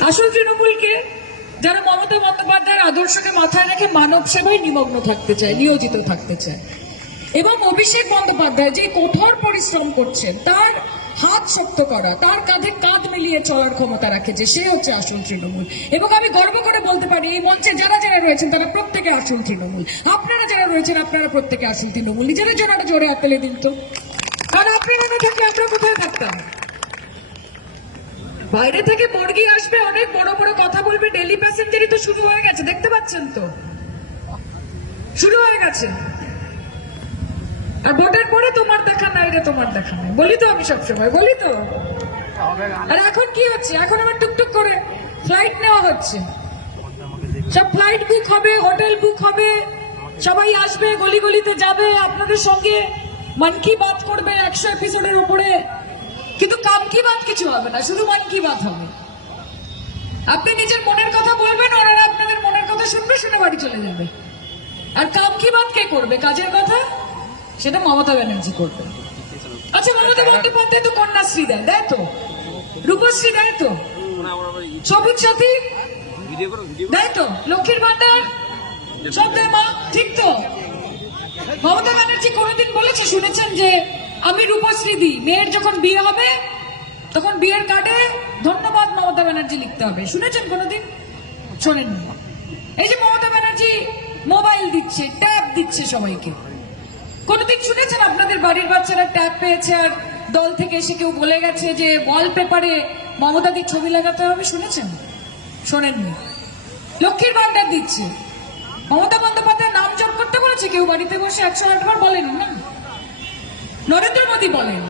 আসল তৃণমূলকে যারা মমতা বন্দ্যোপাধ্যায়ের আদর্শকে মাথায় রেখে মানব সেবায় নিমগ্ন থাকতে চায়, নিয়োজিত থাকতে চায়। এবং অভিষেক বন্দ্যোপাধ্যায় যে কঠোর পরিশ্রম করছেন, তার হাত শক্ত করা, তার কাঁধে কাঁধ মিলিয়ে চলার ক্ষমতা রাখে যে সে হচ্ছে আসল তৃণমূল। এবং আমি গর্ব করে বলতে পারি, এই মঞ্চে যারা যারা রয়েছেন, তারা প্রত্যেকে আসল তৃণমূল। আপনারা যারা রয়েছেন, আপনারা প্রত্যেকে আসল তৃণমূল। নিজেদের জন্য জোরে হাততালি দিন তো। কারণ আপনারা না থাকলে আমরা কোথায় থাকতাম? বাইরে থেকে বর্গি আসবে, অনেক বড় বড় কথা বলবে ডেলি প্যাসেঞ্জারই তো শুরু হয়ে গেছে, দেখতে পাচ্ছেন তো? শুরু হয়ে গেছে। আর ভোটের পরে তোমার দেখা নাই রে, তোমার দেখা নাই। বলি তো আমি সবসময়, বলি তো। আর এখন কি হচ্ছে? এখন আমার টুকটুক করে ফ্লাইট নেওয়া হচ্ছে। সব ফ্লাইট বুক হবে হোটেল বুক হবে, সবাই আসবে, গলি গলিতে যাবে, আপনাদের সঙ্গে মন কি বাত করবে একশো এপিসোডের উপরে। কিন্তু কাম কি বাত কিছু হবে না, শুধু মন কি বাত হবে। আপনি নিজের মনের কথা বলবেন, ওনারা আপনাদের মনের কথা শুনবে, শুনে বাড়ি চলে যাবে। আর কাম কি বাত কে করবে? কাজের কথা? সেটা মমতা ব্যানার্জি করবে। আচ্ছা মমতা বন্দ্যোপাধ্যায় তো কন্যাশ্রী দেয় দেয় তো? রূপশ্রী দেয় তো? সবুজ সাথী? দেয় তো? লক্ষ্মীর ভান্ডার? সব দেয় মা, ঠিক তো? মমতা ব্যানার্জি কোনোদিন বলেছে, শুনেছেন যে আমি রূপশ্রী দিই মেয়ের যখন বিয়ে হবে, তখন বিয়ের কার্ডে ধন্যবাদ মমতা ব্যানার্জি লিখতে হবে। শুনেছেন কোনোদিন? শোনেননি। এই যে মমতা ব্যানার্জি মোবাইল দিচ্ছে ট্যাব দিচ্ছে সবাইকে। কোনোদিন শুনেছেন আপনাদের বাড়ির বাচ্চারা ট্যাব পেয়েছে আর দল থেকে এসে কেউ বলে গেছে যে ওয়ালপেপারে মমতাদির ছবি লাগাতে হবে? শুনেছেন? শোনেননি। লক্ষ্মীর ভান্ডার দিচ্ছে। মমতা বন্দ্যোপাধ্যায় নাম জপ করতে বলেছে? কেউ বাড়িতে বসে একশো আটবার বলেন না নরেন্দ্র মোদী বলেন